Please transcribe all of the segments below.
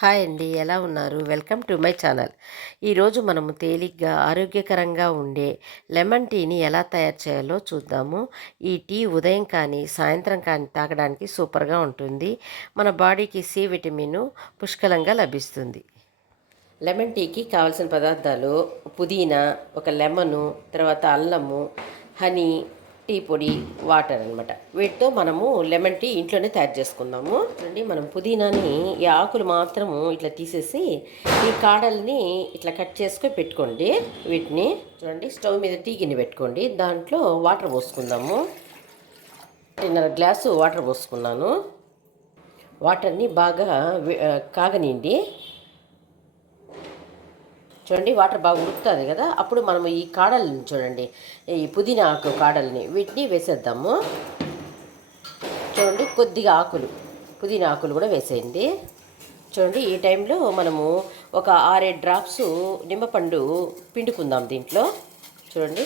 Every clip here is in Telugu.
హాయ్ అండి ఎలా ఉన్నారు? Welcome to my channel. ఈరోజు మనము తేలిగ్గా ఆరోగ్యకరంగా ఉండే లెమన్ టీని ఎలా తయారు చేయాలో చూద్దాము. ఈ టీ ఉదయం కానీ సాయంత్రం కానీ తాగడానికి సూపర్గా ఉంటుంది. మన బాడీకి సి విటమిన్ పుష్కలంగా లభిస్తుంది. లెమన్ టీకి కావాల్సిన పదార్థాలు పుదీనా ఒక లెమను తర్వాత అల్లము హనీ టీ పొడి వాటర్ అనమాట వీటితో మనము లెమన్ టీ ఇంట్లోనే తయారు చేసుకుందాము. చూడండి మనం పుదీనాని ఈ ఆకులు మాత్రము ఇట్లా తీసేసి ఈ కాడల్ని ఇట్లా కట్ చేసుకొని పెట్టుకోండి. వీటిని చూడండి స్టవ్ మీద టీ గిన్నె పెట్టుకోండి. దాంట్లో వాటర్ పోసుకుందాము. రెండున్నర గ్లాసు వాటర్ పోసుకున్నాను. వాటర్ని బాగా కాగనియండి. చూడండి వాటర్ బాగా ఉడుకుతుంది కదా. అప్పుడు మనము ఈ కాడల్ని చూడండి ఈ పుదీనా ఆకు కాడల్ని వీటిని వేసేద్దాము. చూడండి కొద్దిగా ఆకులు పుదీనా ఆకులు కూడా వేసేయండి. చూడండి ఈ టైంలో మనము ఒక ఆరేడు డ్రాప్స్ నిమ్మపండు పిండుకుందాం దీంట్లో. చూడండి.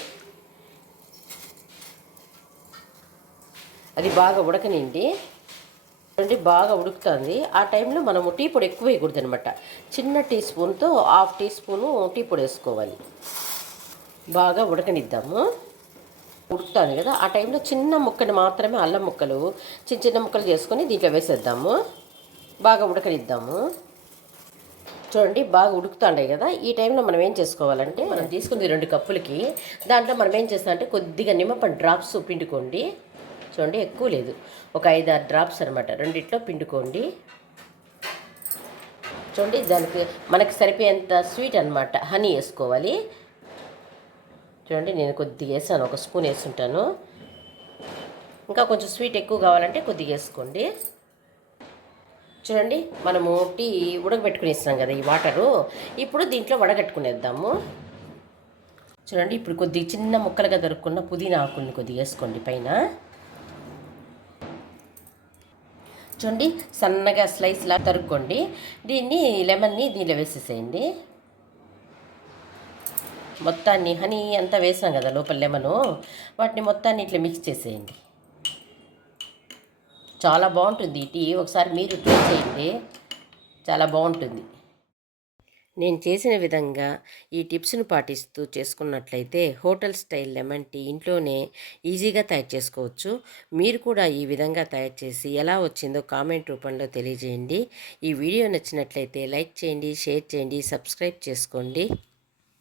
అది బాగా ఉడకనండి చూడండి బాగా ఉడుకుతుంది. ఆ టైంలో మనము టీ పొడి ఎక్కువ వేయకూడదు అనమాట చిన్న టీ స్పూన్తో హాఫ్ టీ స్పూను టీ పొడి వేసుకోవాలి. బాగా ఉడకనిద్దాము. ఉడుకుతుంది కదా. ఆ టైంలో చిన్న ముక్కని మాత్రమే అల్లం ముక్కలు చిన్న చిన్న ముక్కలు చేసుకొని దీంట్లో వేసేద్దాము. బాగా ఉడకనిద్దాము. చూడండి బాగా ఉడుకుతుండే కదా. ఈ టైంలో మనం ఏం చేసుకోవాలంటే మనం తీసుకుంది రెండు కప్పులకి దాంట్లో మనం ఏం చేస్తామంటే కొద్దిగా నిమ్మపండు డ్రాప్స్ పిండుకోండి. చూడండి ఎక్కువ లేదు. ఒక ఐదు ఆరు డ్రాప్స్ అనమాట రెండిట్లో పిండుకోండి. చూడండి దానికి మనకి సరిపోయేంత స్వీట్ అనమాట హనీ వేసుకోవాలి. చూడండి నేను కొద్దిగా వేసాను. ఒక స్పూన్ వేసుంటాను. ఇంకా కొంచెం స్వీట్ ఎక్కువ కావాలంటే కొద్దిగా వేసుకోండి. చూడండి మనము టీ ఉడకబెట్టుకునేస్తున్నాం కదా ఈ వాటరు. ఇప్పుడు దీంట్లో వడగట్టుకునేద్దాము. చూడండి ఇప్పుడు కొద్దిగా చిన్న ముక్కలుగా దొరుకున్న పుదీనా ఆకుల్ని కొద్దిగా వేసుకోండి పైన. చూడండి సన్నగా స్లైస్లా తరుక్కోండి. దీన్ని లెమన్ని దీనిలో వేసేసేయండి. మొత్తాన్ని హనీ అంతా వేసాం కదా లోపల లెమను. వాటిని మొత్తాన్ని ఇట్లా మిక్స్ చేసేయండి. చాలా బాగుంటుంది టీ. ఒకసారి మీరు ట్రై చేయండి. చాలా బాగుంటుంది. నేను చేసిన విధంగా ఈ టిప్స్ను పాటిస్తూ చేసుకున్నట్లయితే హోటల్ స్టైల్ లెమన్ టీ ఇంట్లోనే ఈజీగా తయారు చేసుకోవచ్చు. మీరు కూడా ఈ విధంగా తయారు చేసి ఎలా వచ్చిందో కామెంట్ రూపంలో తెలియజేయండి. ఈ వీడియో నచ్చినట్లయితే లైక్ చేయండి షేర్ చేయండి సబ్స్క్రైబ్ చేసుకోండి.